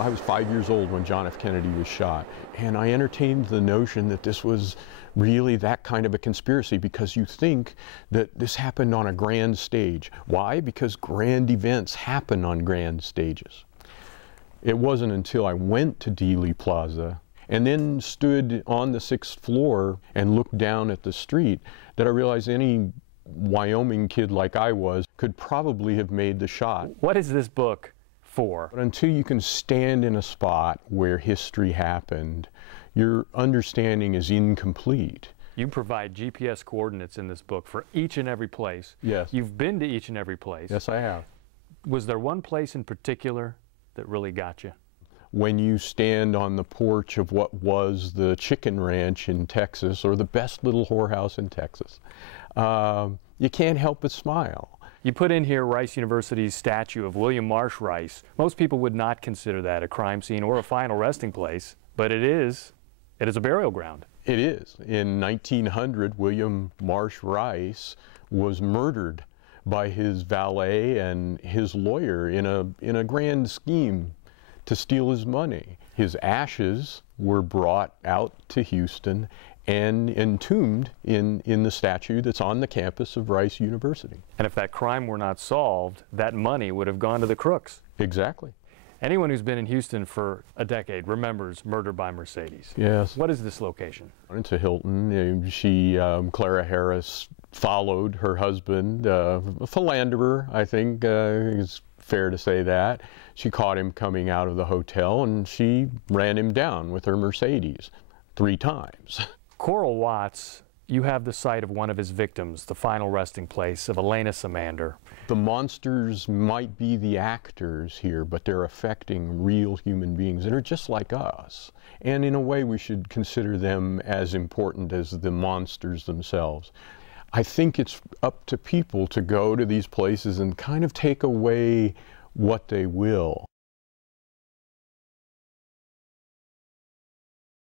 I was 5 years old when John F. Kennedy was shot, and I entertained the notion that this was really that kind of a conspiracy, because you think that this happened on a grand stage. Why? Because grand events happen on grand stages. It wasn't until I went to Dealey Plaza and then stood on the 6th floor and looked down at the street that I realized any Wyoming kid like I was could probably have made the shot. What is this book for? But until you can stand in a spot where history happened, your understanding is incomplete. You provide GPS coordinates in this book for each and every place. Yes. You've been to each and every place. Yes, I have. Was there one place in particular that really got you? When you stand on the porch of what was the chicken ranch in Texas, or the best little whorehouse in Texas, you can't help but smile. You put in here Rice University's statue of William Marsh Rice. Most people would not consider that a crime scene or a final resting place, but it is. It is a burial ground. It is. In 1900, William Marsh Rice was murdered by his valet and his lawyer in a grand scheme to steal his money. His ashes were brought out to Houston and entombed in the statue that's on the campus of Rice University. And if that crime were not solved, that money would have gone to the crooks. Exactly. Anyone who's been in Houston for a decade remembers Murder by Mercedes. Yes. What is this location? Into Hilton. Clara Harris followed her husband, a philanderer, I think is fair to say that. She caught him coming out of the hotel and she ran him down with her Mercedes 3 times. Coral Watts, you have the site of one of his victims, the final resting place of Elena Samander. The monsters might be the actors here, but they're affecting real human beings that are just like us. And in a way, we should consider them as important as the monsters themselves. I think it's up to people to go to these places and kind of take away what they will.